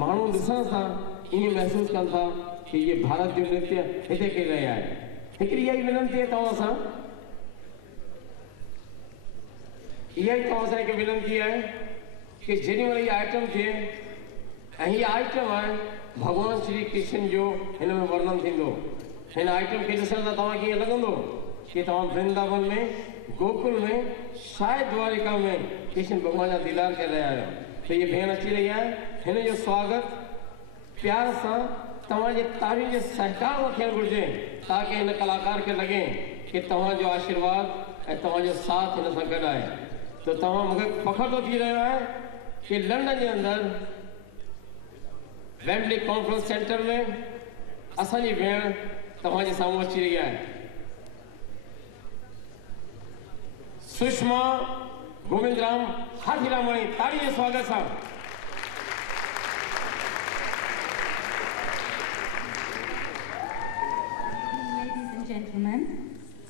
माण्हू ॾिसण सां ईअं महसूस कनि था कि ये भारत जो नृत्य हिते कई रहिया आहे। हिकिड़ी इहा ई विनंती आहे तव्हां सां, इहा ई तव्हां सां हिकु विनंती आहे कि जेॾी महिल इहा आइटम थिए ऐं हीअ आइटम आहे भॻवान श्री कृष्ण जो हिन में वर्णन थींदो। हिन आइटम खे ॾिसण सां तव्हांखे ईअं लॻंदो कि तव्हां वृंदावन में, गोकुल में, शायदि द्वारिका में कृष्ण भॻवान जा दीदार करे रहिया आहियो। त ये भेण अची रही आहे, हिन जो स्वागत प्यार सां तव्हांजे तारियुनि जे सहकार में थियणु घुरिजे ताकि हिन कलाकार खे लॻे कि तव्हांजो आशीर्वाद ऐं तव्हांजो साथ हिन सां गॾु आहे। तो तव्हां मूंखे फ़ख़्रु थो थी रहियो आहे कि लंडन जे अंदरि वेम्बली कॉन्फ्रेंस सेंटर में असांजी भेण तव्हांजे साम्हूं अची रही आहे। सुषमा गोविंदराम हाथीरामणी, ताड़ी जे स्वागत सां। Ladies and gentlemen,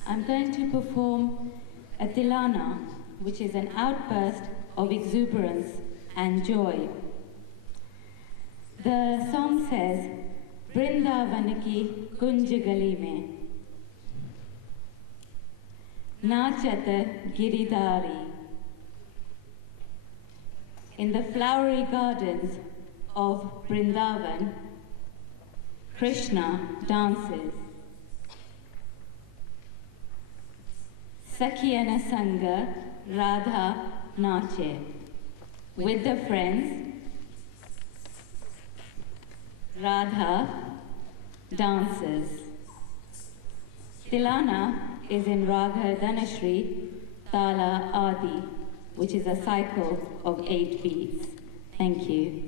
I'm going to perform a Tilana, which is an outburst of exuberance and joy. The song says, Vrindavan ki kunj gali mein नाचत Giridhari. In the flowery gardens of Vrindavan, Krishna dances. Sakhiyana Sangha Radha Nache. With the friends, Radha dances. Tilana is in Ragha Dhanashri Tala Adi, which is a cycle of 8 beats. Thank you.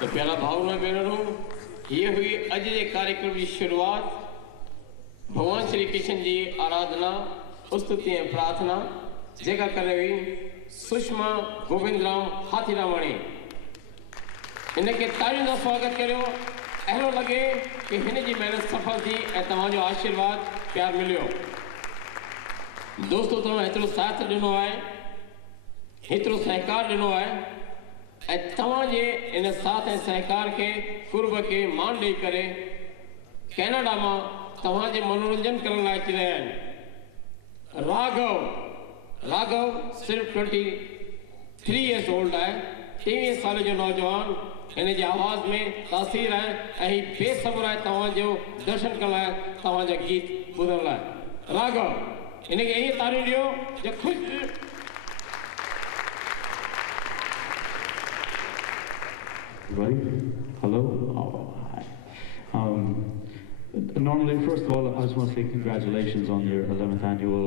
तो प्यारा भावना भेनरों, ये हुई अज के कार्यक्रम की शुरुआत। भगवान श्री कृष्ण जी आराधना स्तुति ऐं प्रार्थना जेका करे हुई सुषमा गोविंद राम हाथीरामाणी। इनके तालियुनि सां स्वागत करियो। अहिड़ो लगे कि हिन जी महिनत सफल थी ऐं तव्हांजो आशीर्वाद प्यार मिलियो। दोस्तों, तव्हां हेतिरो साथ ॾिनो आहे, हेतिरो सहकार ॾिनो आहे ऐं तव्हांजे इन साथ ऐं सहकार के कुर्ब के मान ॾेई करे कैनेडा मां तव्हांजे मनोरंजन करण लाइ अची रहिया आहिनि। राघव सिर्फ़ 23 इयर्स ओल्ड आहे, 23 साल जो नौजवान। हिन जी आवाज़ में तासीर आहे ऐं ही बेसब्र आहे तव्हांजो दर्शन करण लाइ, तव्हांजा गीत ॿुधण लाइ। राघव, हिनखे ईअं तारियूं ॾियो जो ख़ुशि। Everybody, hello. Hi. Normally, first of all, I just want to say congratulations on your 11th annual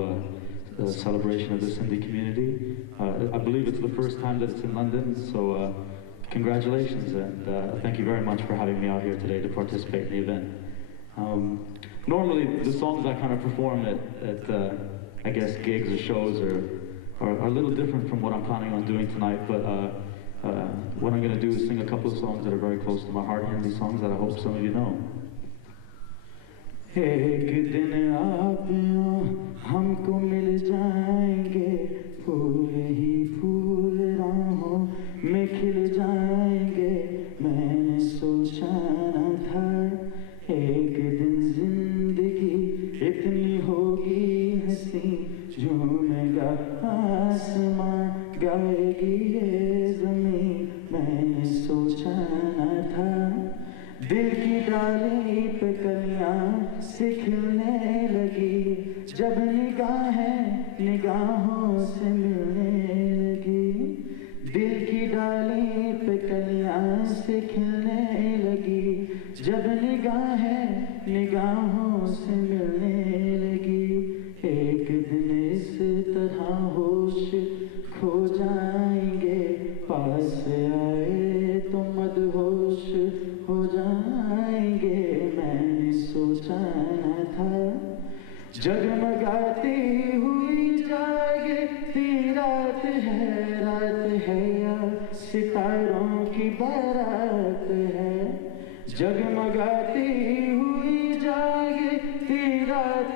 celebration of the Sindhi community. I believe it's the first time that it's in London, so congratulations, and thank you very much for having me out here today to participate in the event. Normally, the songs I kind of perform at I guess, gigs or shows are a little different from what I'm planning on doing tonight, but what I'm going to do is sing a couple of songs that are very close to my heart, Hindi songs that I hope some of you know. एक दिन आप हमको मिल जाएंगे, फूल ही फूल राहों में खिल जाएंगे। मैंने सोचा न था एक दिन जिंदगी इतनी होगी हंसी, झूमेगा आसमां गाएगी ये ज़मीं। मैंने सोचा न था दिल की डाली पे कलियां से खिलने लगी, जब निगाहें निगाहों से मिलने लगी। दिल की डाली पे कलियां से खिलने लगी, जब निगाहें निगाहों से मिलने लगी, एक दिन इस तरह होश खो जाएंगे, पास आए तो मदहोश हो जाएंगे। मैंने सोचा न था जगमगाती हुई जागती रात है या सितारों की बारात है। जगमगाती हुई जागती रात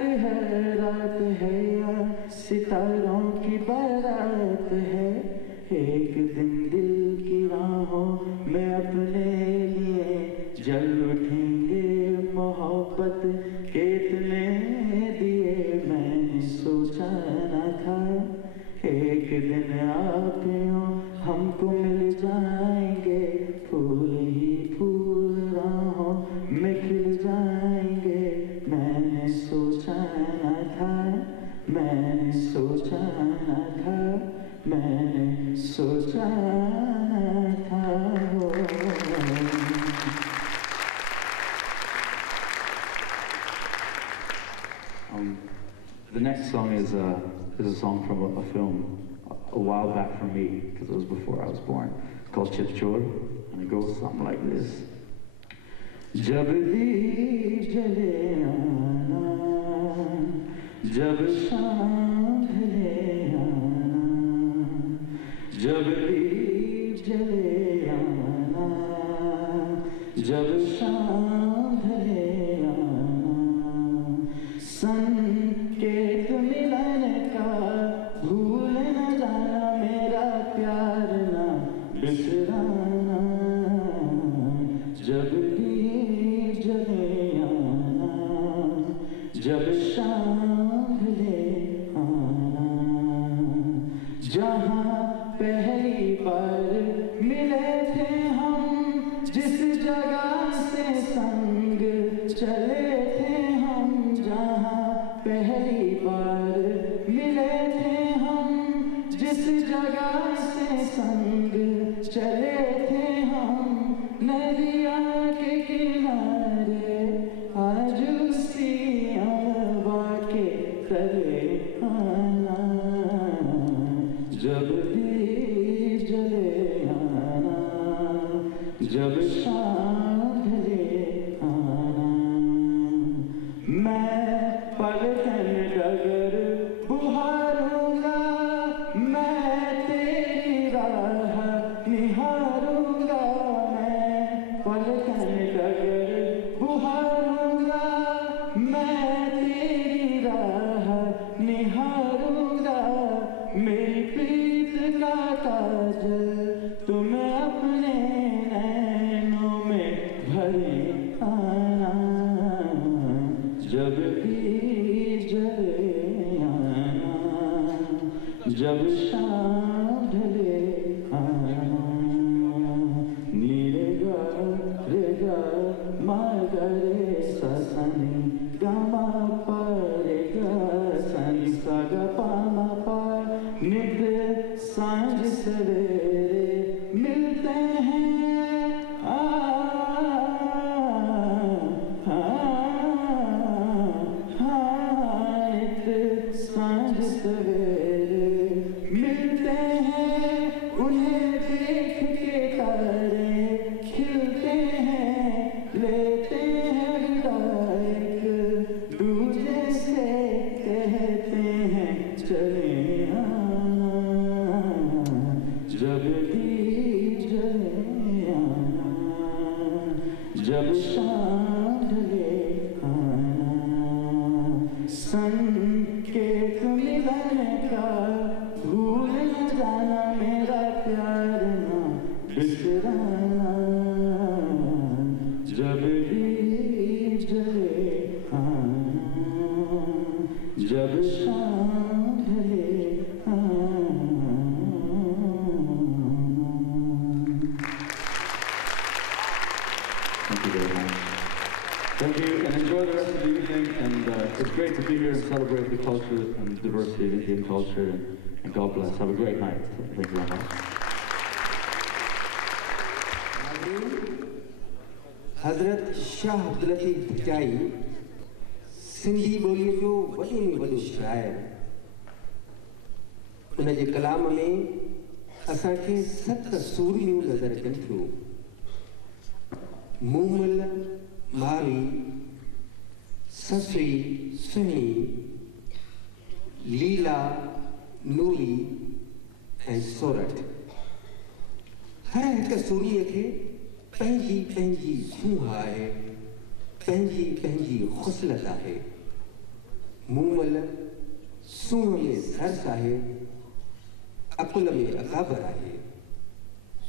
है या सितारों की बारात है। एक दिन दिल की राहों में अपने लिए जल उठेंगे, मोहब्बत के इतने दिए मैंने सोचा न था। एक दिन आप यूं हमको मिल जाएंगे, फूल ही फूल राहों में खिल जाएंगे। मैंने सोचा न था, मैंने सोचा न था, मैंने सोचा न था। The next song is a song from a film a while back for me, because it was before I was born. It's called Chip Chor, and it goes something like this. जब दीप जले आना, जब शाम ढले आना, जब दीप जले आना, जब शाम ढले आना, संकेत मिलन का भूल न जाना, मेरा प्यार ना बिसराना। जब दीप जले आना, जब शाम ढले आना, जहाँ पहली बार मिले थे हम, जिस जगह से संग चले थे हम, जहाँ पहली बार मिले थे हम, जिस जगह से संग चले थे हम, नदिया के किनारे आज उसी अम्बा के तले आना। जब दीप जले आना, जब शाम ढले आना, मैं पलकन डगर बुहारूंगा, मैं तेरी राह निहारूंगा। मैं पलकन डगर बुहारूंगा, मैं तेरी राह निहारूंगा। मेरी प्रीत का काजल तुम अपने नैनों में भरे आना। जब दीप जले आना, जब शाम ढले आना, नीरे गा रे गा मा गा रे सा सा नी गा मा पा रे गा सा नी सा गा पा मा पा। नित सांझ सवेरे मिलते हैं, नित सांझ सवेरे मिलते हैं, उन्हें देख के तारे खिलते हैं, लेते हैं विदाई एक दूजे से, कहते हैं चले आना। जब दीप जले आना, जब शाम ढले आना, संकेत मिलन का भूल न जाना, मेरा प्यार ना बिसराना। जब दीप जले आना, जब शाम ढले आना। Thank you very much. Thank you, and enjoy the rest of the evening. And it's great to be here and celebrate the culture and diversity of Indian culture. And God bless. Have a great night. Thank you very much. हज़रत शाह अब्दुल लतीफ़ भजाई सिंधी ॿोलीअ जो वॾे में वॾो शाइर। उन जे कलाम में असांखे 7 सूरियूं नज़र अचनि थियूं। मूमल, मावी, ससुई, सुहिणी, लीला, नूरी ऐं सोरठ। हर हिक सूरीअ खे पंहिंजी पंहिंजी सूंह आहे, पंहिंजी पंहिंजी ख़ुसलत आहे। मूमल सूंह में सरस आहे, अकुल में अकाबर आहे।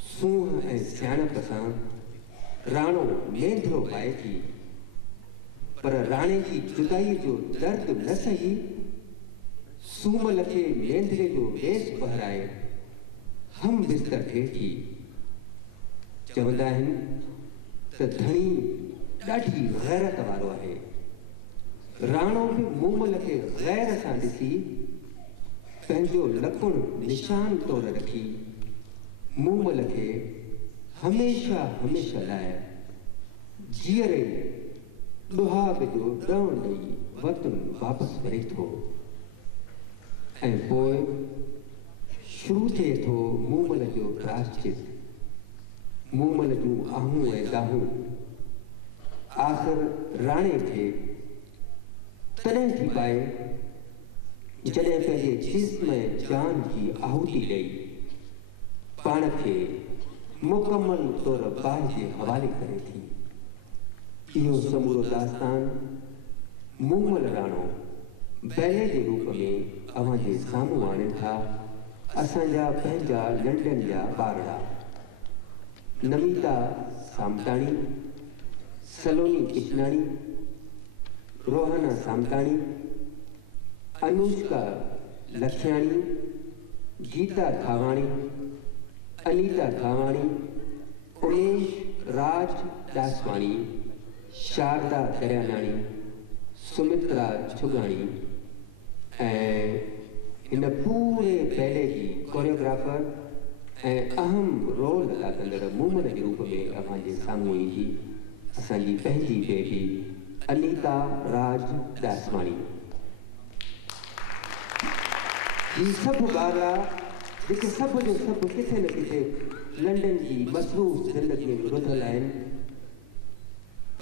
सूंह ऐं सियाणप सां राणो मेंढरो पाए थी, पर राणे जी जुदाई जो दर्द न सही सूमल खे मेंढरे जो वेस पहराए हम बिस्तर थिए थी। चवंदा आहिनि त धणी ॾाढी गैरत वारो आहे। राणो बि मूमल खे गैर सां ॾिसी पंहिंजो लकुण निशान तौर रखी मूमल खे हमेशा हमेशा लाइ जीअरे डुहाग जो ॾण ॾेई वतन वापसि करे थो। ऐं पोइ शुरू थिए थो मूमल जो प्राश्चित। मूमल जूं आहूं ऐं दाहूं आख़िर राणे खे तॾहिं थी पाए जॾहिं पंहिंजे जिस्म ऐं जान जी आहुति ॾेई पाण खे मुकमल तौर बाहि जे हवाले करे थी। इहो समूरो दास्तान मूमल राणो बैले जे रूप में अव्हां जे साम्हूं आणनि था असांजा पंहिंजा लंडन जा ॿारड़ा नमिता सामताणी, सलोनी किशनाणी, रोहना सामताणी, अनुष्का लखियाणी, गीता थावाणी, अनीता थावाणी, उमेश राज दासवाणी, शारदा दरियानाणी, सुमित्रा छुगाणी ऐं हिन पूरे बैले जी कोरियोग्राफर ऐं अहम रोल अदा कंदड़ मूमल जे रूप में अव्हां जे साम्हूं ईंदी असांजी पंहिंजी बेबी अनीता राज दासवाणी। ही सभु ॿारड़ा जेके सभु जो सभु किथे न किथे लंडन जी मसरूफ़ ज़िंदगीअ में रुधल आहिनि,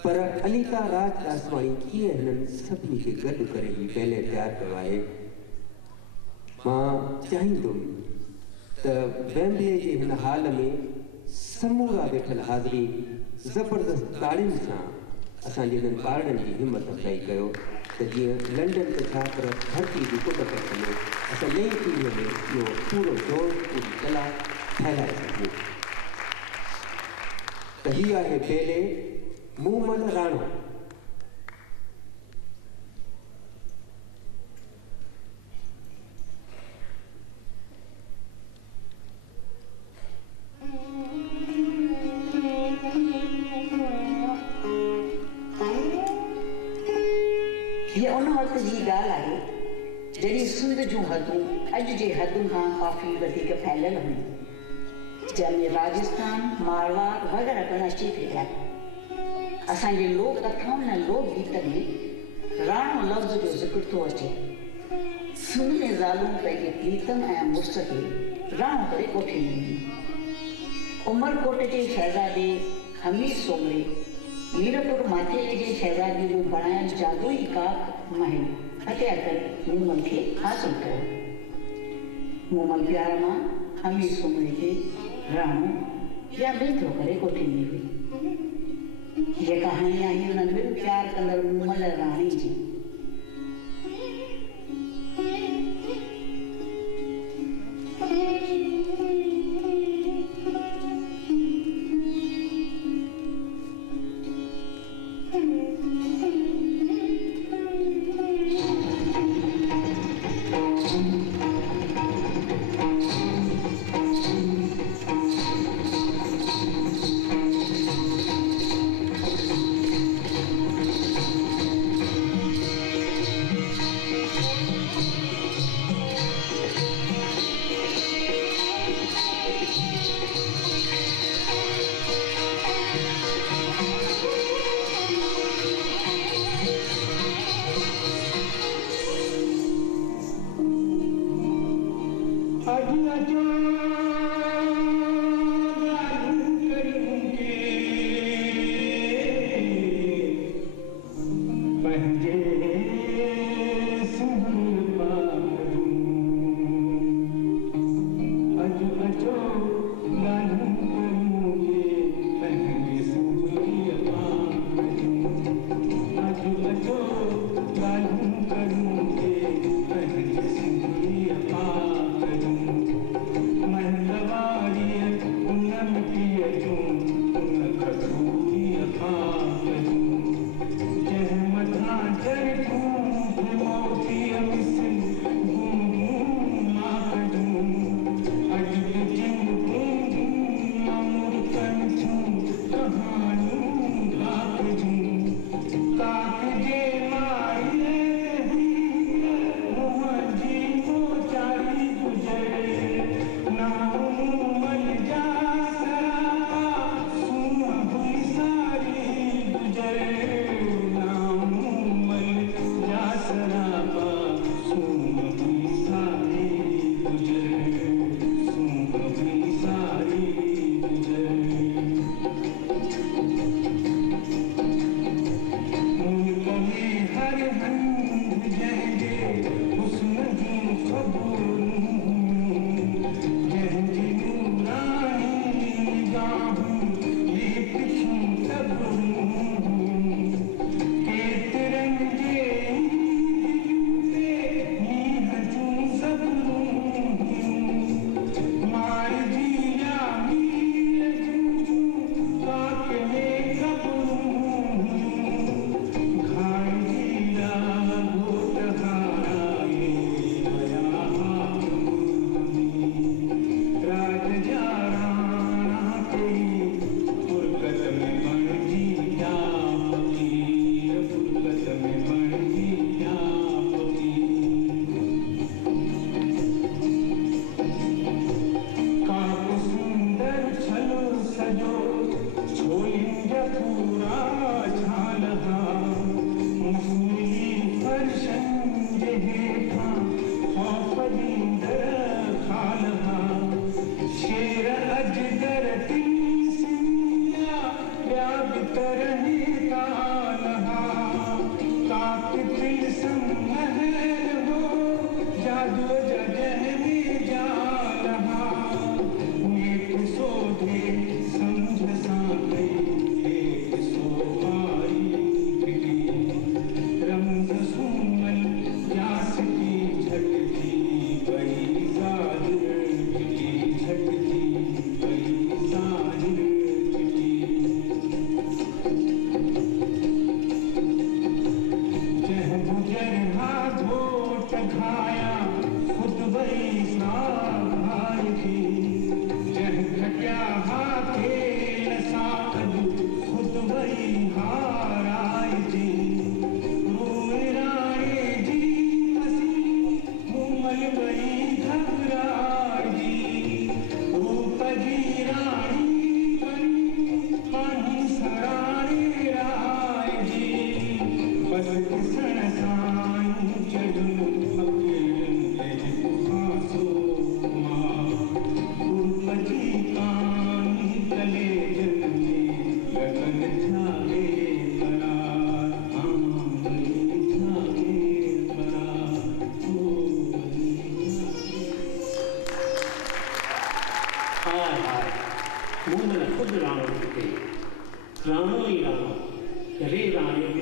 पर अनीता राज दासवाणी कीअं हिननि सभिनी खे गॾु करे ही बैले तयारु कयो आहे। मां चाहींदुमि त वेम्बले जे हिन हाल में समूरा वेठल हाज़िरी ज़बरदस्त ताड़ियुनि सां असांजे हिननि ॿारनि जी हिमत अफ़ज़ाई कयो त जीअं लंडन ते छा पर धरती जी कुॾ करे असां नई पीढ़ीअ में इहो पूरो जोर पूरी कला फैलाए सघूं। त हीअ आहे बैले मूमल राणो। जॾहिं सिंध जूं हदूं अॼु जे हदुनि खां काफ़ी वधीक फैलियल हुयूं, जंहिंमें राजस्थान, मारवाड़ वग़ैरह पिणु अची फिरिया। असांजे लोक कथाउनि ऐं लोकगीतनि में राणो लफ़्ज़ जो ज़िक्र थो अचे। सिंध में ज़ालूं पंहिंजे प्रीतम ऐं मुड़ुस खे राणो करे कोठींदियूं हुयूं। उमरकोट जे शहज़ादे हमीर सोमरे मीरपुर माथे जे शहज़ादी जो बणायल जादुई काक महल हत्या करे मूमल खे हासिल कयो। मूमल प्यार मां हमीर सोमरे खे राणो या बेथो करे कोठींदी हुई। ये कहानी आहे हुन ॿिनि प्यार कंदड़ मूमल राणी जी। Ramu Ira, Re Rani